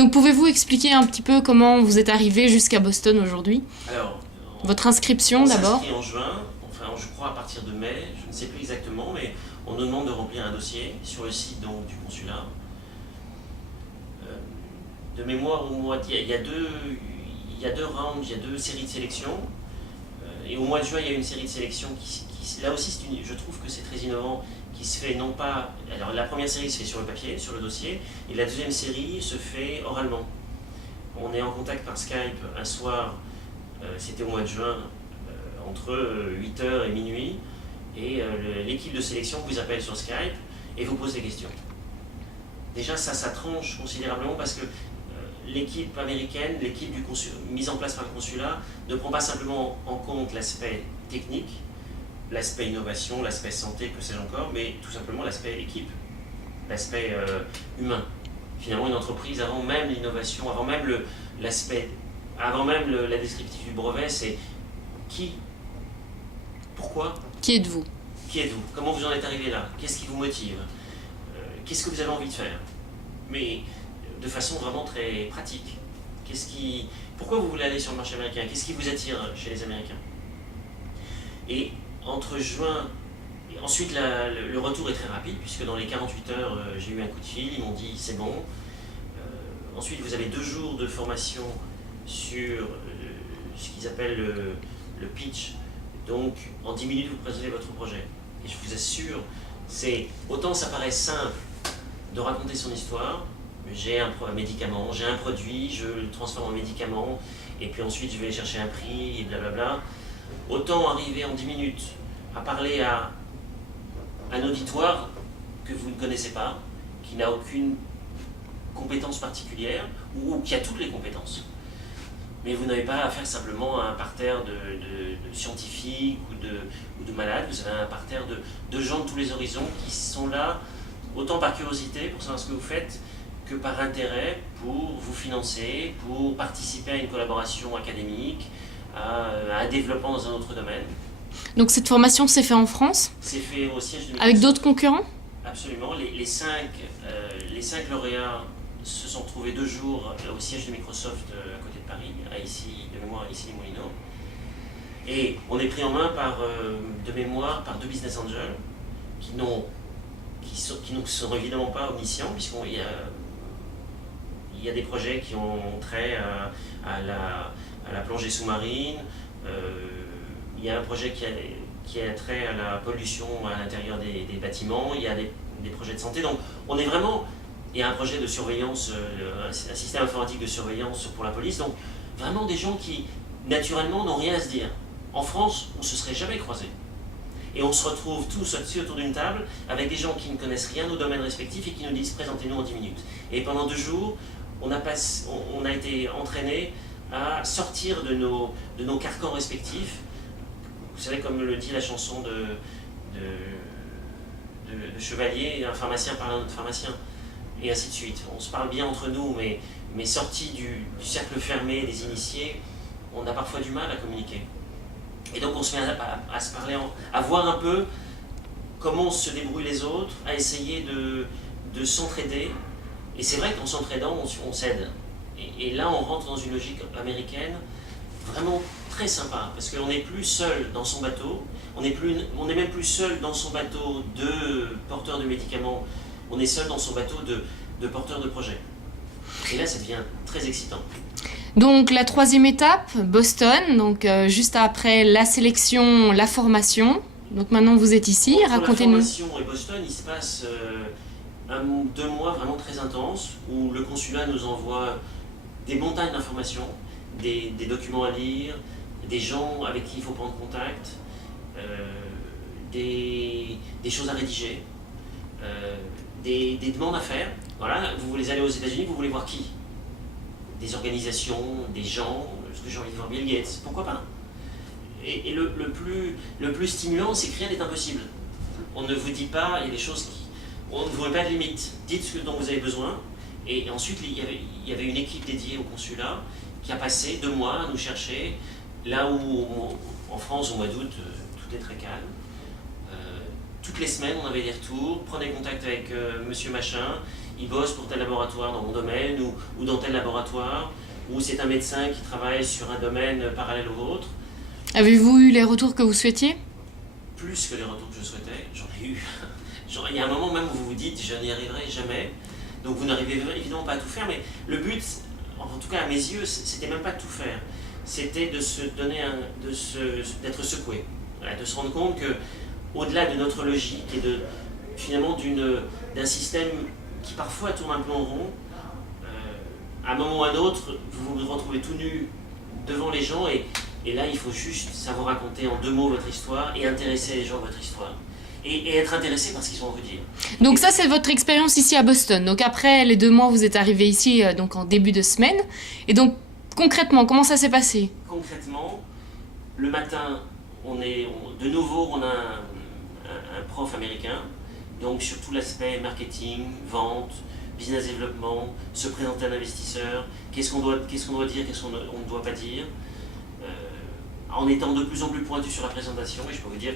Donc pouvez-vous expliquer un petit peu comment vous êtes arrivé jusqu'à Boston aujourd'hui? Alors, Votre inscription on d'abord? s'inscrit en juin, enfin je crois à partir de mai, je ne sais plus exactement, mais on nous demande de remplir un dossier sur le site donc, du consulat. De mémoire, il y a deux rounds, il y a deux séries de sélection. Et au mois de juin, il y a une série de sélection là aussi, je trouve que c'est très innovant, qui se fait non pas... Alors la première série se fait sur le papier, sur le dossier, et la deuxième série se fait oralement. On est en contact par Skype un soir, c'était au mois de juin, entre 8h et minuit, et l'équipe de sélection vous appelle sur Skype et vous pose des questions. Déjà ça tranche considérablement parce que l'équipe américaine, l'équipe mise en place par le consulat, ne prend pas simplement en compte l'aspect technique, l'aspect innovation, l'aspect santé, que sais-je encore, mais tout simplement l'aspect équipe, l'aspect humain. Finalement, une entreprise, avant même l'innovation, avant même la descriptive du brevet, c'est qui, pourquoi, Qui êtes-vous? qui êtes-vous, comment vous en êtes arrivé là, qu'est-ce qui vous motive, qu'est-ce que vous avez envie de faire, mais de façon vraiment très pratique. Pourquoi vous voulez aller sur le marché américain? Qu'est-ce qui vous attire chez les Américains? Et entre juin, et ensuite le retour est très rapide, puisque dans les 48 heures, j'ai eu un coup de fil, ils m'ont dit c'est bon. Ensuite, vous avez 2 jours de formation sur ce qu'ils appellent le pitch. Donc, en 10 minutes, vous présentez votre projet. Et je vous assure, autant ça paraît simple de raconter son histoire. J'ai un médicament, j'ai un produit, je le transforme en médicament, et puis ensuite je vais aller chercher un prix, et blablabla. Autant arriver en 10 minutes à parler à un auditoire que vous ne connaissez pas, qui n'a aucune compétence particulière, ou qui a toutes les compétences. Mais vous n'avez pas affaire simplement à un parterre de scientifiques ou de malades, vous avez un parterre de gens de tous les horizons qui sont là, autant par curiosité, pour savoir ce que vous faites, que par intérêt pour vous financer, pour participer à une collaboration académique, à un développement dans un autre domaine. Donc cette formation s'est faite en France? C'est fait au siège de Microsoft. Avec d'autres concurrents? Absolument. Les cinq lauréats se sont trouvés 2 jours au siège de Microsoft à côté de Paris, de mémoire à Issy-les-Moulineaux. Et on est pris en main de mémoire par 2 business angels qui ne sont évidemment pas omniscients, puisqu'il y a des projets qui ont trait à la plongée sous-marine, il y a un projet qui a trait à la pollution à l'intérieur des bâtiments, il y a des projets de santé. Donc on est vraiment... Il y a un projet de surveillance, un système informatique de surveillance pour la police. Donc vraiment des gens qui, naturellement, n'ont rien à se dire. En France, on ne se serait jamais croisés. Et on se retrouve tous assis autour d'une table avec des gens qui ne connaissent rien aux domaines respectifs et qui nous disent « présentez-nous en 10 minutes ». Et pendant 2 jours, on a été entraînés à sortir de nos carcans respectifs. Vous savez, comme le dit la chanson de Chevalier, un pharmacien parle à un autre pharmacien, et ainsi de suite. On se parle bien entre nous, mais sortis du cercle fermé des initiés, on a parfois du mal à communiquer. Et donc on se met à se parler, à voir un peu comment se débrouillent les autres, à essayer de s'entraider. Et c'est vrai qu'en s'entraidant, on s'aide. Et là, on rentre dans une logique américaine vraiment très sympa, parce qu'on n'est plus seul dans son bateau, on n'est même plus seul dans son bateau de porteur de médicaments, on est seul dans son bateau de porteur de projets. Et là, ça devient très excitant. Donc la 3e étape, Boston, donc juste après la sélection, la formation. Donc maintenant vous êtes ici, racontez-nous. La formation et Boston, il se passe 2 mois vraiment très intenses où le consulat nous envoie des montagnes d'informations, des documents à lire, des gens avec qui il faut prendre contact, des choses à rédiger, des demandes à faire. Voilà, vous voulez aller aux États-Unis, vous voulez voir qui? Des organisations, des gens, est-ce que j'ai envie de voir Bill Gates? Pourquoi pas? Et le plus stimulant, c'est que rien n'est impossible. On ne vous dit pas, il y a des choses on ne vous met pas de limite. Dites ce dont vous avez besoin. Et ensuite, il y avait une équipe dédiée au consulat qui a passé 2 mois à nous chercher. Là où, en France, au mois d'août, tout est très calme. Toutes les semaines, on avait des retours. Prenez contact avec monsieur machin. il bosse pour tel laboratoire dans mon domaine ou dans tel laboratoire, ou c'est un médecin qui travaille sur un domaine parallèle au vôtre. Avez-vous eu les retours que vous souhaitiez? Plus que les retours que je souhaitais, j'en ai eu. Il y a un moment même où vous vous dites je n'y arriverai jamais, donc vous n'arrivez évidemment pas à tout faire, mais le but, en tout cas à mes yeux, c'était même pas de tout faire, c'était de se donner d'être secoué, voilà, de se rendre compte que au-delà de notre logique et finalement d'un système qui parfois tourne un peu en rond, à un moment ou à un autre, vous vous retrouvez tout nu devant les gens et là il faut juste savoir raconter en 2 mots votre histoire et intéresser les gens à votre histoire. Et être intéressé par ce qu'ils ont à vous dire. Donc ça, c'est votre expérience ici à Boston. Donc après les 2 mois, vous êtes arrivé ici donc en début de semaine. Et donc concrètement, comment ça s'est passé? Concrètement, le matin, de nouveau, on a un prof américain, donc sur tout l'aspect marketing, vente, business développement, se présenter à un investisseur, qu'est-ce qu'on doit dire, qu'est-ce qu'on ne doit pas dire, en étant de plus en plus pointu sur la présentation, et je peux vous dire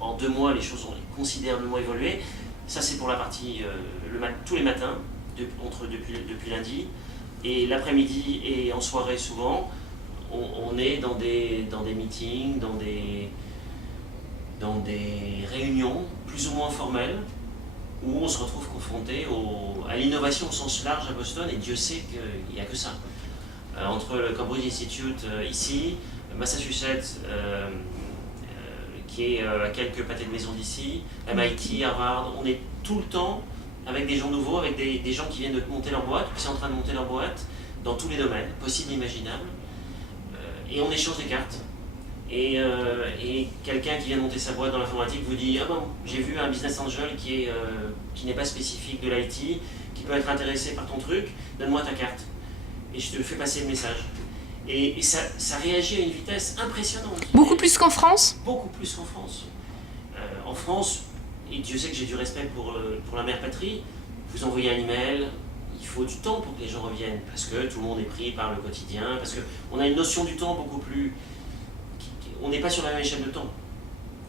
en 2 mois, les choses ont considérablement évolué. Ça, c'est pour la partie tous les matins, depuis lundi. Et l'après-midi et en soirée, souvent, on est dans des meetings, dans des réunions plus ou moins formelles, où on se retrouve confronté à l'innovation au sens large à Boston, et Dieu sait qu'il n'y a que ça. Entre le Cambridge Institute ici, Massachusetts, qui est à quelques pâtés de maison d'ici, MIT, Harvard, on est tout le temps avec des gens nouveaux, avec des gens qui viennent de monter leur boîte, qui sont en train de monter leur boîte, dans tous les domaines, possibles et imaginables, et on échange des cartes. Et quelqu'un qui vient de monter sa boîte dans l'informatique vous dit « Ah bon, j'ai vu un business angel qui n'est pas spécifique de l'IT, qui peut être intéressé par ton truc, donne-moi ta carte. » Et je te fais passer le message. Et ça réagit à une vitesse impressionnante. Beaucoup plus qu'en France? Beaucoup plus qu'en France. En France, et Dieu sait que j'ai du respect pour la mère patrie, vous envoyez un email, il faut du temps pour que les gens reviennent, parce que tout le monde est pris par le quotidien, parce qu'on a une notion du temps beaucoup plus... On n'est pas sur la même échelle de temps.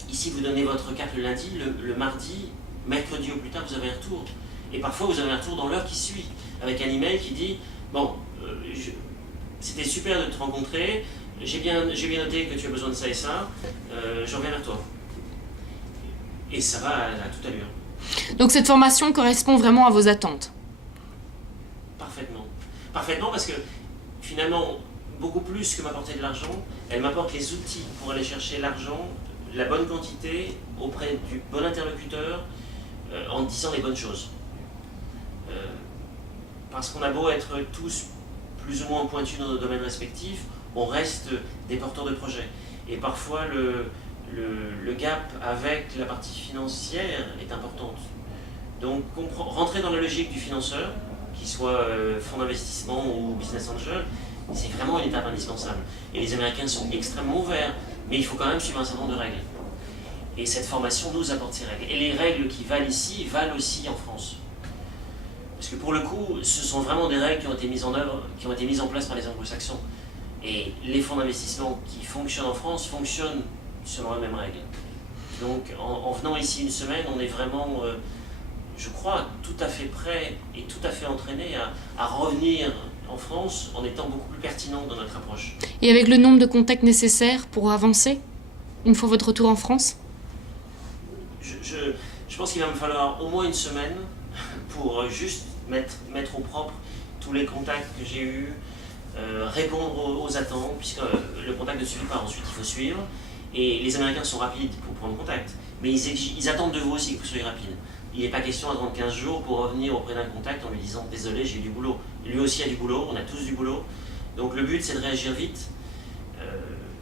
Ici, vous donnez votre carte le lundi, le mardi, mercredi au plus tard, vous avez un retour. Et parfois, vous avez un retour dans l'heure qui suit, avec un email qui dit « Bon, c'était super de te rencontrer, j'ai bien noté que tu as besoin de ça et ça, je reviens vers toi. » Et ça va à toute allure. Donc cette formation correspond vraiment à vos attentes? Parfaitement. Parfaitement parce que finalement, beaucoup plus que m'apporter de l'argent, elle m'apporte les outils pour aller chercher l'argent, la bonne quantité, auprès du bon interlocuteur, en disant les bonnes choses. Parce qu'on a beau être tous plus ou moins pointus dans nos domaines respectifs, on reste des porteurs de projets. Et parfois, le gap avec la partie financière est importante. Donc, rentrer dans la logique du financeur, qu'il soit fonds d'investissement ou business angel, c'est vraiment une étape indispensable. Et les Américains sont extrêmement ouverts, mais il faut quand même suivre un certain nombre de règles. Et cette formation nous apporte ces règles. Et les règles qui valent ici valent aussi en France. Parce que pour le coup, ce sont vraiment des règles qui ont été mises en œuvre, qui ont été mises en place par les anglo-saxons. Et les fonds d'investissement qui fonctionnent en France fonctionnent selon les mêmes règles. Donc en venant ici une semaine, on est vraiment, je crois, tout à fait prêt et tout à fait entraîné à revenir en France en étant beaucoup plus pertinent dans notre approche. Et avec le nombre de contacts nécessaires pour avancer, une fois votre retour en France? Je pense qu'il va me falloir au moins une semaine pour juste mettre au propre tous les contacts que j'ai eus, répondre aux attentes, puisque le contact ne suffit pas, ensuite il faut suivre. Et les Américains sont rapides pour prendre contact, mais ils attendent de vous aussi que vous soyez rapide. Il n'est pas question d'attendre 15 jours pour revenir auprès d'un contact en lui disant « Désolé, j'ai eu du boulot ». Lui aussi a du boulot, on a tous du boulot. Donc le but, c'est de réagir vite.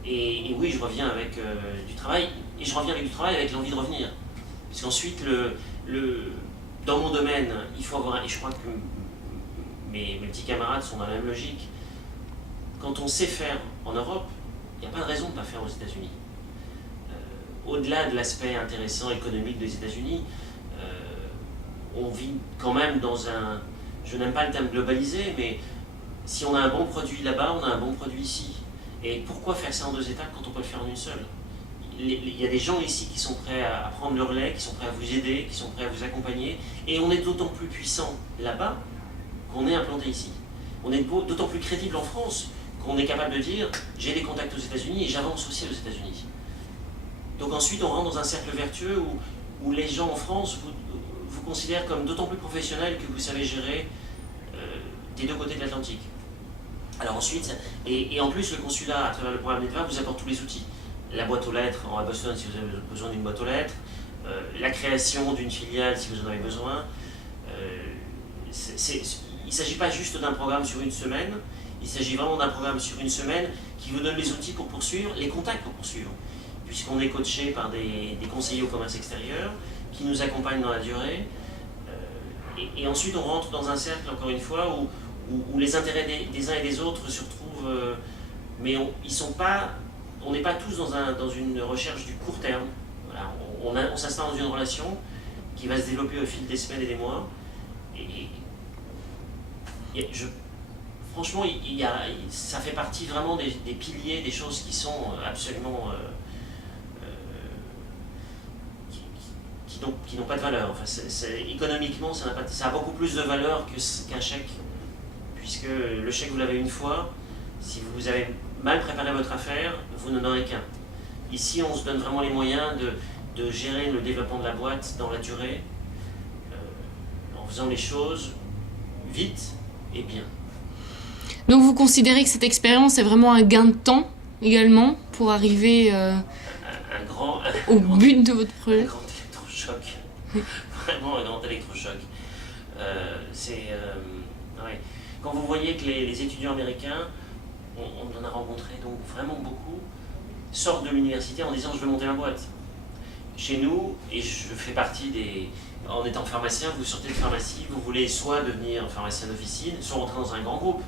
Et oui, je reviens avec du travail, et je reviens avec du travail avec l'envie de revenir. Puisqu'ensuite, dans mon domaine, il faut avoir, et je crois que mes petits camarades sont dans la même logique, quand on sait faire en Europe, il n'y a pas de raison de ne pas faire aux États-Unis. Au-delà de l'aspect intéressant économique des États-Unis, on vit quand même dans un... Je n'aime pas le terme globalisé, mais si on a un bon produit là-bas, on a un bon produit ici. Et pourquoi faire ça en 2 étapes quand on peut le faire en une seule? il y a des gens ici qui sont prêts à prendre le relais, qui sont prêts à vous aider, qui sont prêts à vous accompagner. Et on est d'autant plus puissant là-bas qu'on est implanté ici. On est d'autant plus crédible en France qu'on est capable de dire j'ai des contacts aux États-Unis et j'avance aussi aux États-Unis. Donc ensuite on rentre dans un cercle vertueux où les gens en France vous considèrent comme d'autant plus professionnel que vous savez gérer des deux côtés de l'Atlantique. Alors ensuite, et en plus le consulat à travers le programme NEDVA vous apporte tous les outils. La boîte aux lettres à Boston si vous avez besoin d'une boîte aux lettres, la création d'une filiale si vous en avez besoin. Il ne s'agit pas juste d'un programme sur une semaine, il s'agit vraiment d'un programme sur une semaine qui vous donne les outils pour poursuivre, les contacts pour poursuivre. Puisqu'on est coaché par des conseillers au commerce extérieur qui nous accompagnent dans la durée. Et ensuite on rentre dans un cercle, encore une fois, où les intérêts des uns et des autres se retrouvent, mais on n'est pas tous dans une recherche du court terme. Voilà, on s'installe dans une relation qui va se développer au fil des semaines et des mois. Franchement, ça fait partie vraiment des piliers, des choses qui sont absolument... qui n'ont pas de valeur. Enfin, économiquement, ça a beaucoup plus de valeur qu'un chèque. Puisque le chèque, vous l'avez une fois, si vous avez mal préparé votre affaire, vous n'en aurez qu'un. Ici, on se donne vraiment les moyens de gérer le développement de la boîte dans la durée, en faisant les choses vite et bien. Donc vous considérez que cette expérience est vraiment un gain de temps également pour arriver au but de votre projet? Un grand électrochoc. Vraiment un grand électrochoc. Ouais. Quand vous voyez que les étudiants américains, on en a rencontré donc vraiment beaucoup, sortent de l'université en disant je veux monter ma boîte. Chez nous, et je fais partie en étant pharmacien, vous sortez de pharmacie, vous voulez soit devenir pharmacien d'officine, soit rentrer dans un grand groupe.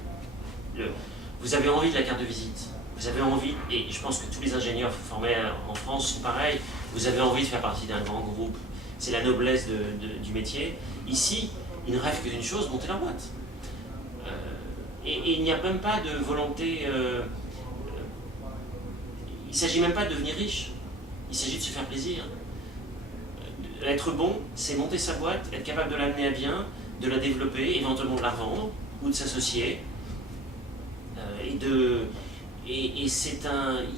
Vous avez envie de la carte de visite, vous avez envie, et je pense que tous les ingénieurs formés en France sont pareils, vous avez envie de faire partie d'un grand groupe. C'est la noblesse du métier. Ici, ils ne rêvent que d'une chose, monter leur boîte. Et il n'y a même pas de volonté... il ne s'agit même pas de devenir riche. Il s'agit de se faire plaisir. Être bon, c'est monter sa boîte, être capable de l'amener à bien, de la développer, éventuellement de la revendre, ou de s'associer. Il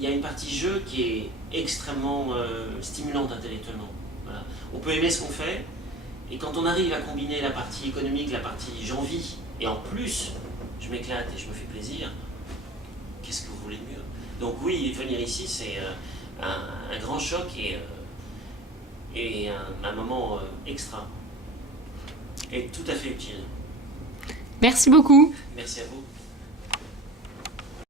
y a une partie jeu qui est extrêmement stimulante intellectuellement. Voilà. On peut aimer ce qu'on fait, et quand on arrive à combiner la partie économique, la partie j'en vis, et en plus, je m'éclate et je me fais plaisir, qu'est-ce que vous voulez de mieux? Donc oui, venir ici, c'est un grand choc et un moment extra. Et tout à fait utile. Merci beaucoup. Merci à vous.